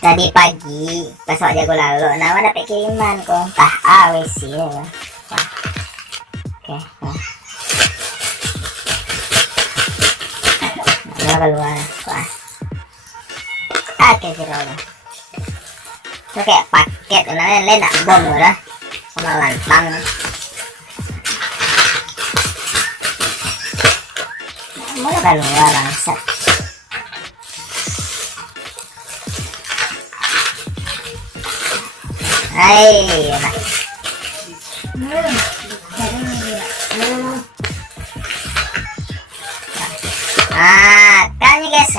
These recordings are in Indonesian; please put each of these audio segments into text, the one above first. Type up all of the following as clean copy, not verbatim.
Tadi pagi pas waktu aku lalu, nama dapat kiriman kok, entah awes sih ya. Wah. Oke, nah. Keluar, wah. Oke, kira-kira. Itu kayak paket, namanya lain nak bom udah, sama lantang. Mana keluar langsat. Hai, nah. Kayaknya guys,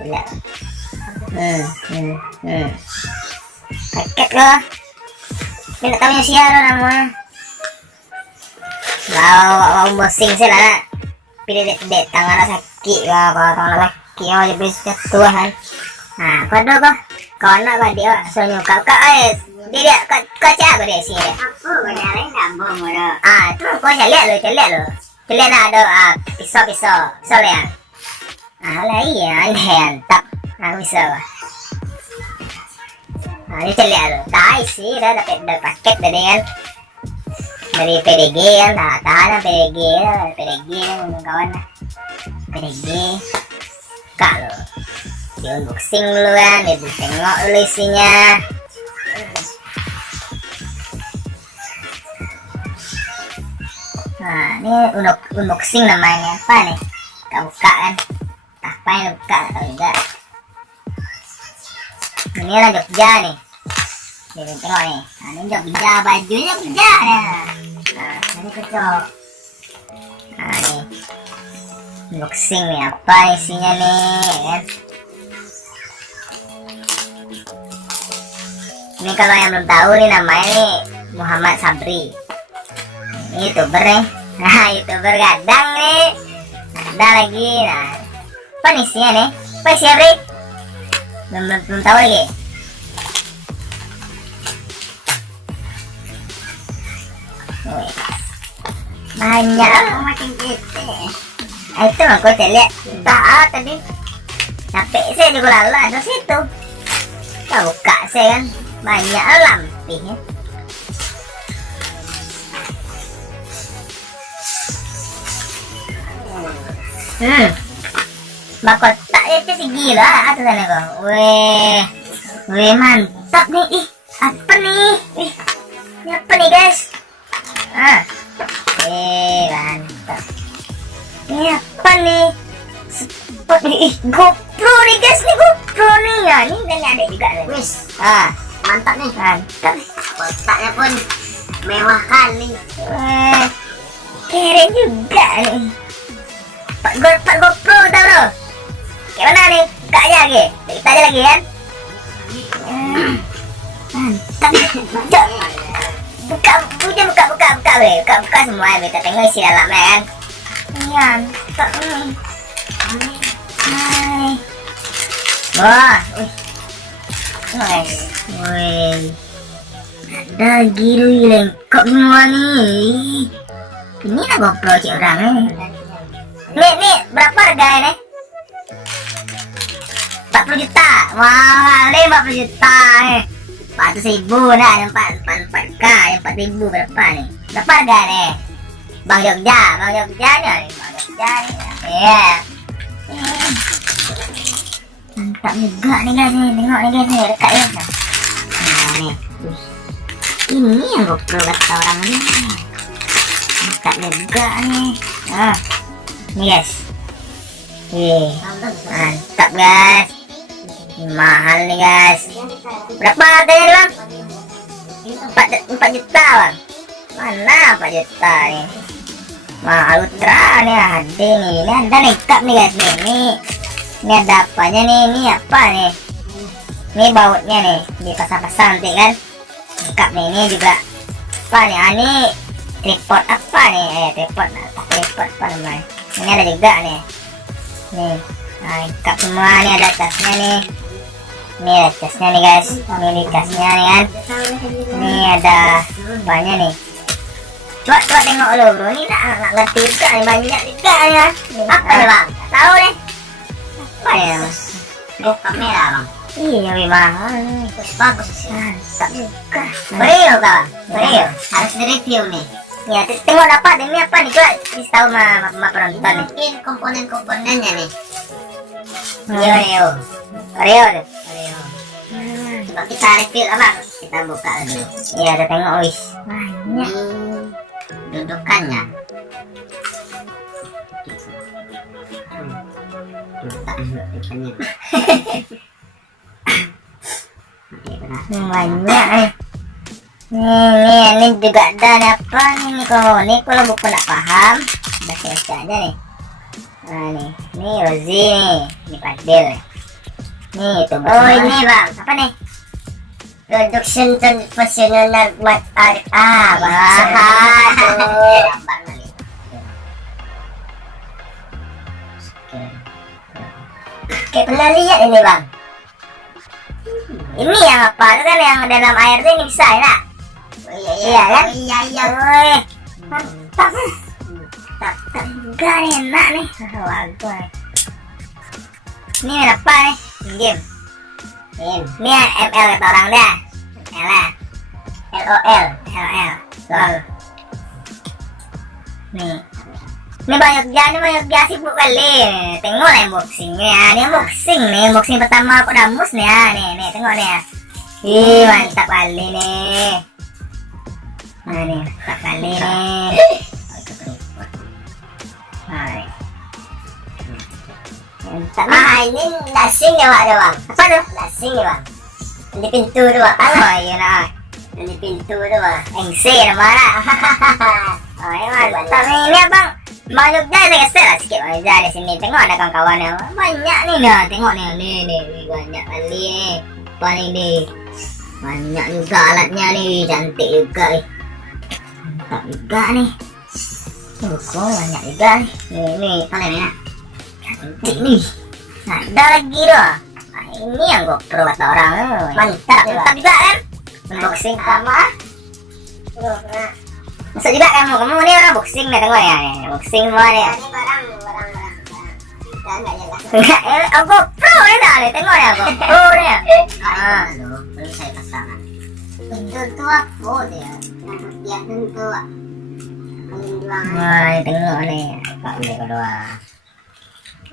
lihat. Paket loh. Tidak tahu yang siapa namanya. Kalau bosing sih lah. Pilih dek tangan sakit lah, kalau tangan sakit oh jadi jatuh kan. Nah, kado kok. Kau nak kau dia soalnya kau dia kau cakap dia sih dia. Apa kau nyalain lambung mana? Itu kau lihat lo. Lihat ada pisau ya. Lah iya, mantap. Pisau. Ini lihat lo. Tai sih dah dapat paket tadi kan. Dari PDG kan, tahan PDG kawan PDG kak lo di unboxing dulu kan, tengok dulu isinya. Nah ini unboxing namanya apa nih, kita buka kan, apa yang buka atau enggak. Ini lah Jogja nih. Jadi tengok nih, nah, ini Jogja, bajunya Jogja ya. Nah, ini kecok. Nah, nih unboxing nih, apa isinya nih kan? Ini kalau yang belum tahu nih namanya nih Muhammad Sabri. Ini YouTuber nih. Nah, YouTuber gadang nih. Ada lagi. Nah, apa nih isinya nih? Apa isinya, Bri? Belum tahu lagi. Banyak Makin gitu. itu aku lihat entah tadi sampai saya juga lalu ada situ kita buka saya kan banyak lampihnya. Mahkotaknya itu segila atau sana kok. Weh mantap nih. Ih apa nih? Ih ini apa nih guys? Mantap. Ini apa nih? GoPro nih guys, nih GoPro nih ya. Ini dan ada juga nih. Wis, mantap nih. Mantap. kotaknya pun mewah kali. Keren juga nih. Pak GoPro tahu bro? Kayak mana nih? Buka aja lagi. Kita aja lagi kan? Mantap. Buka semua ya, kita tengok isi dalamnya kan. Mantap nih. Hai. Wah, ada gini lengkap semua nih. Ini lah GoPro cik orangnya. Nih, berapa harganya nih? 40 juta. Wah, 40 juta nih. 400.000 nah, 4K, 4.000 berapa nih? Berapa harga nih? Bang Jogja nih. Iya. Mantap juga nih guys nih, tengok nih guys nih, dekat ya. Nah nih, ini yang GoPro kata orang ini. Dekat juga nih. Nih guys. Mantap guys. Mahal nih guys. Berapa harganya nih bang? 4 juta bang. Mana 4 juta nih? Mahal ultra nih, ada nih. Ini ada lengkap nih guys nih. Ini ada apanya nih? Ini apa nih? Ini bautnya nih, dipasang-pasang nanti kan. Lengkap nih, ini juga apa nih? Ini tripod apa nih? Tripod apa namanya? Ini ada juga nih. Nih, lengkap semua nih, ada tasnya nih. Ini ada tasnya nih guys. Ini tasnya nih kan. Ini ada banyak nih. Coba tengok dulu bro. Ini nggak ngerti juga nih, banyak juga ya. Apa nih bang? Tahu nih. Apa apa ya mas? Go kamera bang. Iya lebih mahal nih. Bagus sih. Mantap juga. Brio kawan. Brio. Harus direview nih. Ya tengok dapat ini apa nih coba kasih tahu sama penonton nih. Mungkin komponen-komponennya nih. Rio. Rio deh. Brio. Coba kita review apa? Kita buka dulu. Iya kita tengok wis. Banyak. Dudukannya. Letak dudukannya. Banyak Ini juga ada nih apa nih kalau buku nak paham baca aja nih. Nah nih Rozi nih Fadil nih itu Oh ini bang. apa nih? Production profesional buat Bahan Kayak pernah lihat ini bang. ini yang apa itu kan yang dalam air tuh ini bisa ya nak? Oh, iya Iya kan? Oh, iya. Wih, mantap mantap juga nih enak nih. Bagus ini apa nih? Game ini ML kata orang dah. ML lah. LOL. LOL. Ini banyak sibuk kali. Tengok lah unboxingnya. Ini unboxing pertama aku damus nih ya. Nih tengok nih ya. Ih mantap kali nih. Nah nih mantap kali nih. Nah, nih. Mantap nih. Ini dashing ya pak bang. Apa tuh? Dashing ya bang. Di pintu doang. Oh iya nah. Di pintu doang. Engse nama lah. Oh ini mantap nih. Ini abang Bang Jogja saya geser lah sikit Bang Jogja di sini. Tengok ada kawan-kawan yang banyak nih nah. Tengok nih nih banyak kali nih. Apa nih? Banyak juga alatnya nih, cantik juga nih. Mantap juga nih. Kok banyak juga nih. Nih Boleh ya? cantik nih. Nah, ada lagi doh. Nah, ini yang GoPro kata orang. Mantap juga kan? Unboxing sama. Nah, Masuk juga kamu ini orang boxing nih tengok ya, boxing semua nih. ini barang. Enggak jelas. Enggak, GoPro ini dah nih, tengok ya GoPro nih. Belum saya pasang. Tentu apa dia? Ya tentu. Wah, ini tengok nih, Pak beli kedua.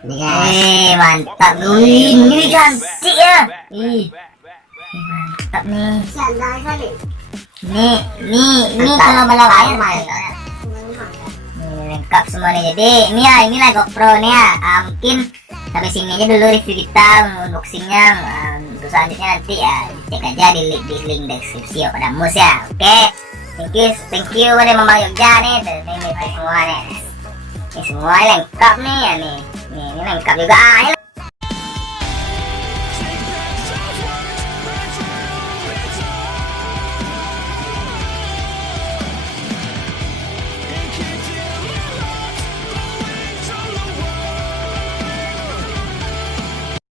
Ini guys. Mantap nih, ini cantik ya. Mantap nih. Santai kali. Ini kalau balap air mah. Lengkap semua nih. Jadi inilah GoPro nih ya. Mungkin sampai sini aja dulu review kita unboxingnya. Untuk selanjutnya nanti ya cek aja di link deskripsi pada mus ya. Oke. Thank you pada Mama Jogja nih. Ini semua nih. Ini semua lengkap nih ya nih. Ini lengkap juga.